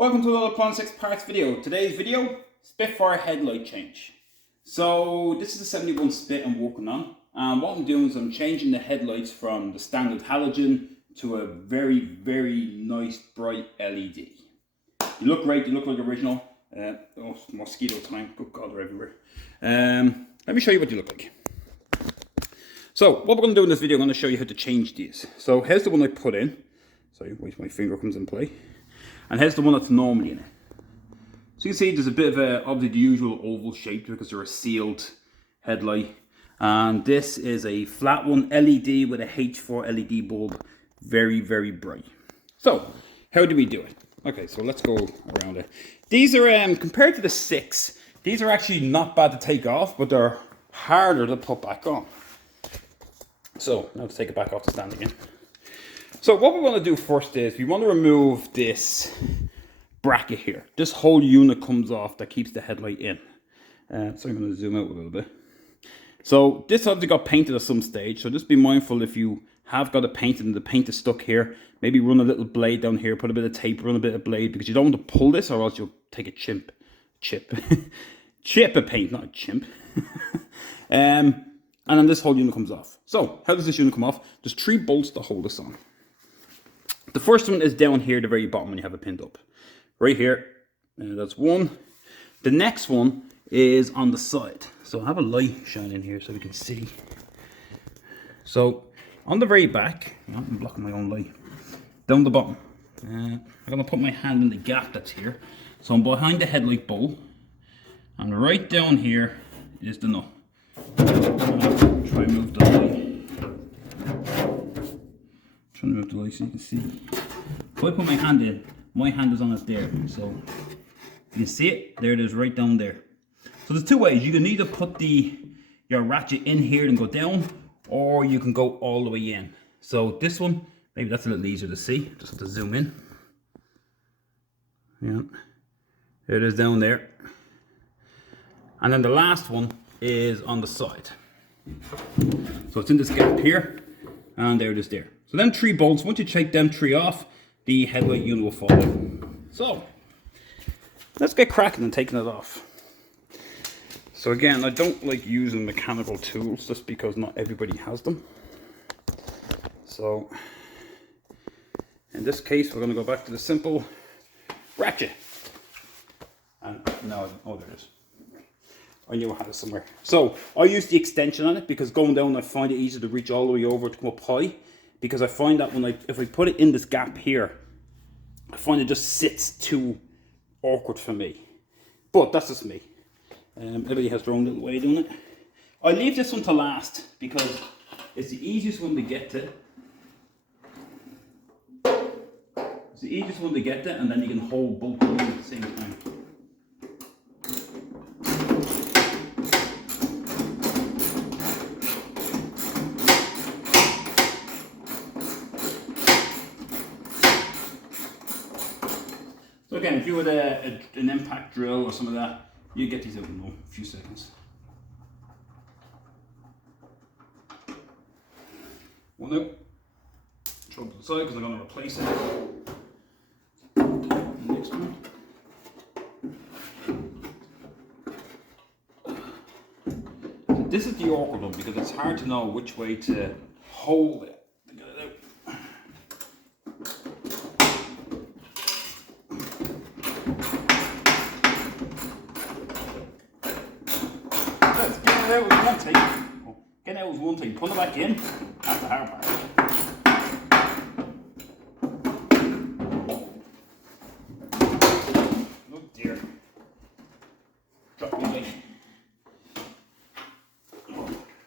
Welcome to another Plan 6 parts video. Today's video, Spitfire headlight change. So this is a 71 Spit I'm working on. And what I'm doing is I'm changing the headlights from the standard halogen to a very, very nice bright LED. You look great, you look like original. Oh, mosquito time, good God, they're everywhere. Let me show you what you look like. So what we're going to do in this video, I'm going to show you how to change these. So here's the one I put in. Sorry, wait till my finger comes in play. And here's the one that's normally in it. So you can see there's a bit of a, obviously the usual oval shape because they're a sealed headlight. And this is a flat one LED with a H4 LED bulb. Very, very bright. So, how do we do it? Okay, so let's go around it. These are, compared to the 6, these are actually not bad to take off, but they're harder to put back on. So, now to take it back off the stand again. So what we want to do first is we want to remove this bracket here. This whole unit comes off that keeps the headlight in. So I'm going to zoom out a little bit. So this obviously got painted at some stage. So just be mindful if you have got it painted and the paint is stuck here. Maybe run a little blade down here, put a bit of tape, run a bit of blade because you don't want to pull this or else you'll take a chip of paint, not a chimp. And then this whole unit comes off. So how does this unit come off? There's 3 bolts to hold this on. The first one is down here at the very bottom when you have it pinned up. Right here, that's one. The next one is on the side. So I have a light shining here so we can see. So on the very back, I'm blocking my own light, down the bottom. I'm going to put my hand in the gap that's here. So I'm behind the headlight bowl. And right down here is the nut. Try and move the light. Trying to move the light so you can see. If I put my hand in, my hand is on it there. So you can see it, there it is right down there. So there's 2 ways. You can either put your ratchet in here and go down, or you can go all the way in. So this one, maybe that's a little easier to see. Just have to zoom in. Yeah, there it is down there. And then the last one is on the side. So it's in this gap here, and there it is there. So them 3 bolts, once you take them 3 off, the headlight unit will fall out. So, let's get cracking and taking it off. So again, I don't like using mechanical tools just because not everybody has them. So, in this case, we're going to go back to the simple ratchet. And no, oh there it is. I knew I had it somewhere. So, I use the extension on it because going down I find it easier to reach all the way over to come up high. Because I find that if I put it in this gap here, I find it just sits too awkward for me. But that's just me. Everybody has their own little way of doing it. I leave this one to last because it's the easiest one to get to. It's the easiest one to get to, and then you can hold both of them at the same time. So again, if you had an impact drill or some of that, you get these out in a few seconds. One out. Throw it to the side because I'm going to replace it. The next one. So this is the awkward one because it's hard to know which way to hold it to get it out. Getting out was one thing. Getting out was one thing. Putting it back in, that's the hard part. Oh dear. Drop me light.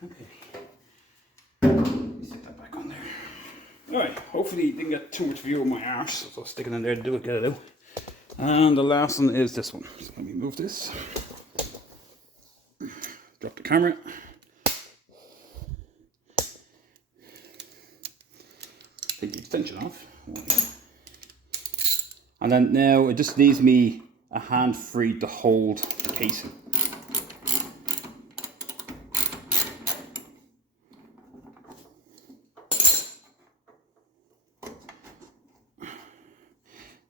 Okay. Stick that back on there. Alright, hopefully you didn't get too much view of my arse, so I'll stick it in there to do it, get it out. And the last one is this one. So let me move this. Drop the camera. Take the extension off. And then now it just leaves me a hand free to hold the casing.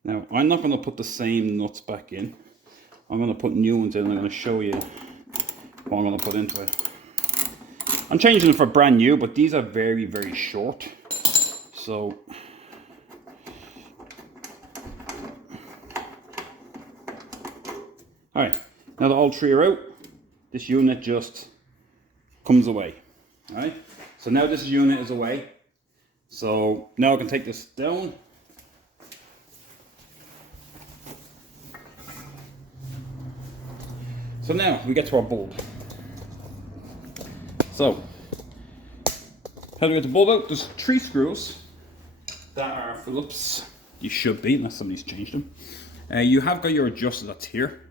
Now I'm not going to put the same nuts back in. I'm going to put new ones in and I'm going to show you what I'm going to put into it. I'm changing them for brand new, but these are very, very short. So, alright, now that all three are out, this unit just comes away. Alright, so now this unit is away. So now I can take this down. So now we get to our bulb. So, how do we get the bulb out? There's 3 screws that are Phillips. You should be, unless somebody's changed them. You have got your adjuster that's here,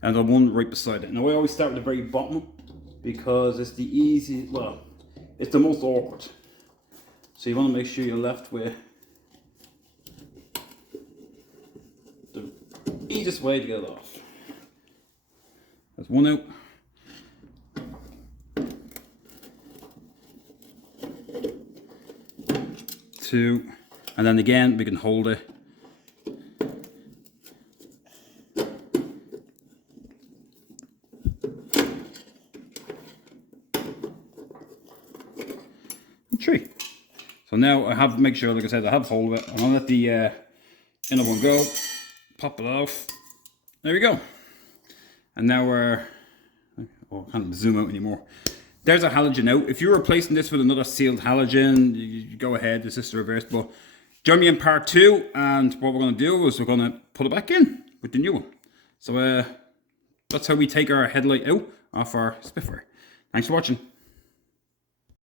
and the one right beside it. Now I always start with the very bottom because it's the easy, well, it's the most awkward. So you want to make sure you're left with the easiest way to get it off. There's one out. Two, and then again we can hold it. And 3. So now I have, make sure, like I said, I have hold of it. I'm gonna let the inner one go, pop it off. There we go. And now we're, oh, I can't zoom out anymore. There's a halogen out. If you're replacing this with another sealed halogen, you go ahead, this is the reverse. But join me in part 2, and what we're going to do is we're going to put it back in with the new one. So that's how we take our headlight out off our Spitfire. Thanks for watching.